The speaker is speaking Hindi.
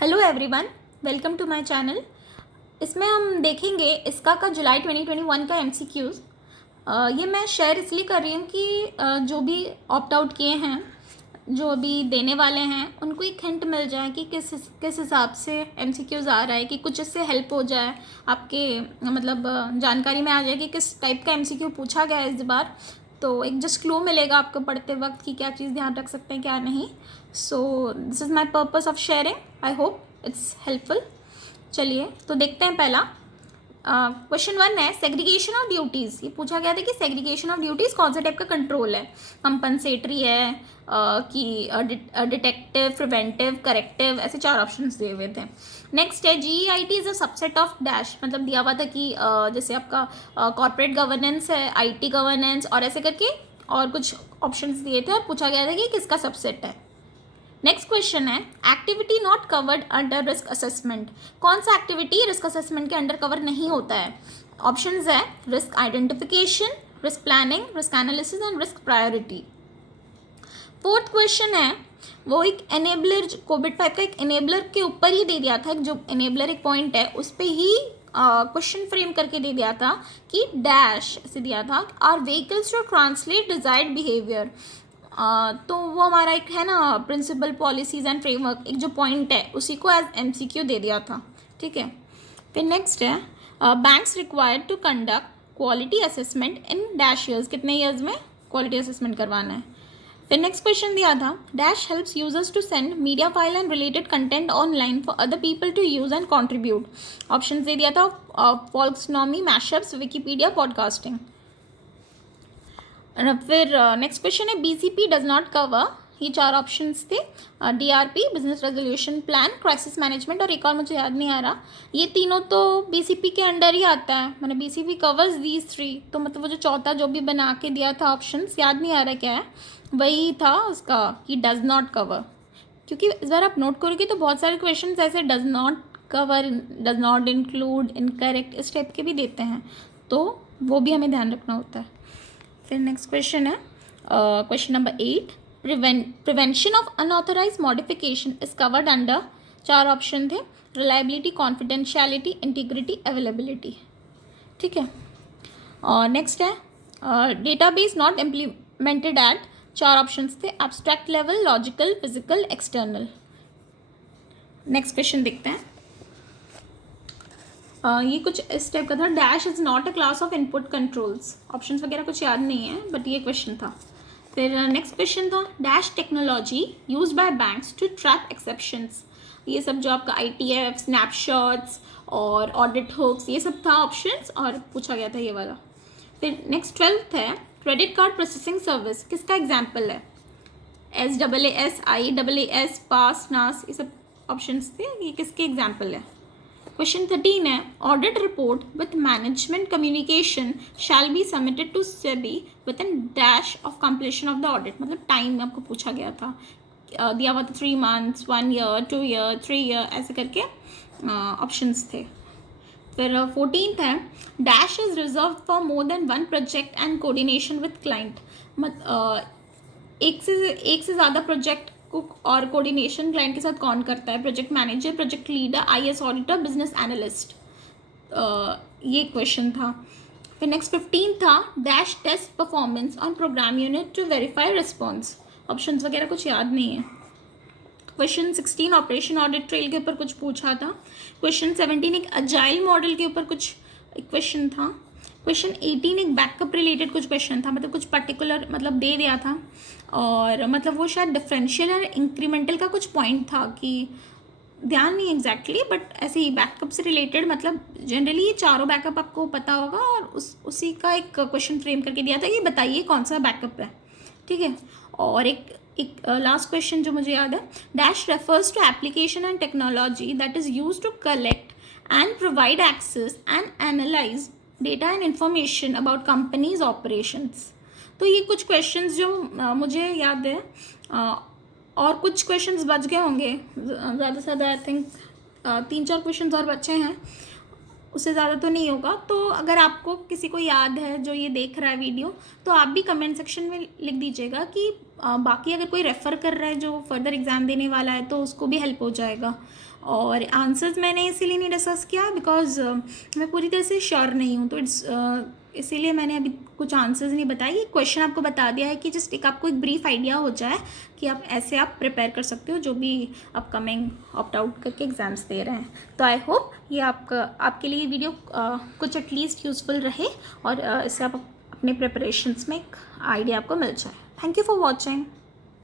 Hello everyone, welcome to my channel. इसमें हम देखेंगे इसका जुलाई 2021 का एमसीक्यूज़। ये मैं शेयर इसलिए कर रही हूँ कि जो भी ऑप्ट आउट किए हैं, जो अभी देने वाले हैं, उनको एक हिंट मिल जाए कि किस हिसाब से एमसीक्यूज़ आ रहा है, कि कुछ इससे हेल्प हो जाए आपके, मतलब जानकारी में आ जाए कि किस टाइप का एमसीक्यू पूछा गया है इस बार। तो एक जस्ट क्लू मिलेगा आपको पढ़ते वक्त कि क्या चीज़ ध्यान रख सकते हैं क्या नहीं। So this is my purpose of sharing. I hope it's helpful. चलिए तो देखते हैं पहला क्वेश्चन 1 है सेग्रीगेशन ऑफ ड्यूटीज़। ये पूछा गया था कि सेग्रीगेशन ऑफ ड्यूटीज़ कौन सा टाइप का कंट्रोल है। कंपनसेटरी है कि डिटेक्टिव, प्रिवेंटिव, करेक्टिव, ऐसे 4 ऑप्शंस दिए हुए थे। नेक्स्ट है GEIT is a subset of dash, मतलब दिया हुआ था कि जैसे आपका कॉर्पोरेट गवर्नेंस है, IT गवर्नेंस और ऐसे करके और कुछ ऑप्शंस दिए थे और पूछा गया था कि किसका सबसेट है। नेक्स्ट क्वेश्चन है activity not covered under risk assessment. कौन सा एक्टिविटी रिस्क असेसमेंट के अंडर कवर नहीं होता है। ऑप्शंस है risk identification, risk planning, risk analysis and risk priority. Fourth question है वो एक एनेबलर, कोविड-5 का एक एनेबलर के ऊपर ही दे दिया था, जो एनेबलर एक पॉइंट है उस पर ही क्वेश्चन फ्रेम करके दे दिया था कि डैश से दिया था are vehicles to translate desired behaviour. तो वो हमारा एक है ना प्रिंसिपल, पॉलिसीज एंड फ्रेमवर्क, एक जो पॉइंट है उसी को एज MCQ दे दिया था। ठीक है, फिर नेक्स्ट है banks required to conduct quality assessment in dash years. कितने ईयर्स में क्वालिटी असेसमेंट करवाना है। फिर नेक्स्ट क्वेश्चन दिया था dash helps users to send media file and related content online for other people to use and contribute. Option दे दिया था फॉल्क्सनॉमी, मैशअप्स, विकीपीडिया, पॉडकास्टिंग। फिर नेक्स्ट क्वेश्चन है BCP डज नॉट कवर। ये 4 ऑप्शंस थे DRP, business resolution plan, crisis management और एक और मुझे याद नहीं आ रहा। ये तीनों तो BCP के अंडर ही आता है, मैंने BCP कवर्स दीज 3। तो मतलब वो जो चौथा जो भी बना के दिया था ऑप्शंस, याद नहीं आ रहा क्या है, वही था उसका कि डज नॉट कवर। क्योंकि इस बार आप नोट करोगे तो बहुत सारे क्वेश्चन ऐसे does not cover, does not include, incorrect, इस टाइप के भी देते हैं, तो वो भी हमें ध्यान रखना होता है। फिर नेक्स्ट क्वेश्चन है question number 8 prevention of unauthorize modification is covered under. 4 option थे रिलायबिलिटी, कॉन्फिडेंशियलिटी, इंटीग्रिटी, अवेलेबिलिटी। ठीक है, और नेक्स्ट है database not implemented at. 4 options थे abstract level, logical, physical, external. Next question देखते हैं। ये कुछ इस टाइप का था dash is not a class of input controls. Options वगैरह कुछ याद नहीं है, बट ये क्वेश्चन था। फिर नेक्स्ट क्वेश्चन था dash technology use by banks to track exceptions. ये सब जो आपका ITF, स्नैपशॉट्स और ऑडिट हुक्स, ये सब था ऑप्शंस और पूछा गया था ये वाला। फिर नेक्स्ट 12th है क्रेडिट कार्ड प्रोसेसिंग सर्विस, किसका एग्जाम्पल है। SAAS, IAAS, पास, नास, ये सब ऑप्शंस थे, ये किसके एग्जाम्पल है। क्वेश्चन 13 है audit report with management communication shall be submitted to SEBI within dash of completion of the audit. मतलब टाइम आपको पूछा गया था, दिया हुआ था 3 months, 1 year, 2 year, 3 year, ऐसे करके ऑप्शंस थे। फिर 14th है dash is reserve for more than 1 project and coordination with client. एक से ज़्यादा प्रोजेक्ट को और कोऑर्डिनेशन क्लाइंट के साथ कौन करता है। Project manager, project leader, IAS auditor, business analyst. ये क्वेश्चन था। फिर नेक्स्ट 15 था dash test performance on program unit to verify response. Options वगैरह कुछ याद नहीं है। क्वेश्चन 16 ऑपरेशन ऑडिट ट्रेल के ऊपर कुछ पूछा था। क्वेश्चन 17 एक अजाइल मॉडल के ऊपर कुछ क्वेश्चन था। क्वेश्चन 18 एक बैकअप रिलेटेड कुछ क्वेश्चन था, मतलब कुछ पर्टिकुलर मतलब दे दिया था, और मतलब वो शायद डिफरेंशियल और इंक्रीमेंटल का कुछ पॉइंट था कि ध्यान नहीं एग्जैक्टली, बट ऐसे ही बैकअप से रिलेटेड, मतलब जनरली ये चारों बैकअप आपको पता होगा, और उसी का एक क्वेश्चन फ्रेम करके दिया था कि बताइए कौन सा बैकअप है। ठीक है, और एक लास्ट क्वेश्चन जो मुझे याद है dash refers to application and technology that is use to collect and provide access and analyse data and information about companies operations. तो ये कुछ क्वेश्चंस जो मुझे याद है, और कुछ क्वेश्चंस बच गए होंगे ज़्यादा से ज़्यादा, आई थिंक 3-4 क्वेश्चंस और बचे हैं, उससे ज़्यादा तो नहीं होगा। तो अगर आपको किसी को याद है जो ये देख रहा है वीडियो, तो आप भी कमेंट सेक्शन में लिख दीजिएगा कि बाकी अगर कोई रेफ़र कर रहा है जो फर्दर एग्ज़ाम देने वाला है तो उसको भी हेल्प हो जाएगा। और आंसर्स मैंने इसीलिए नहीं डिस्कस किया बिकॉज मैं पूरी तरह से श्योर नहीं हूँ, तो इसीलिए मैंने अभी कुछ आंसर्स नहीं बताए। ये क्वेश्चन आपको बता दिया है कि जस्ट एक आपको एक ब्रीफ आइडिया हो जाए कि आप ऐसे आप प्रिपेयर कर सकते हो जो भी अपकमिंग ऑप्ट आउट करके एग्ज़ाम्स दे रहे हैं। तो आई होप ये आपके लिए वीडियो कुछ एटलीस्ट यूज़फुल रहे और इससे आप अपने प्रिपरेशंस में एक आइडिया आपको मिल जाए। Thank you for watching.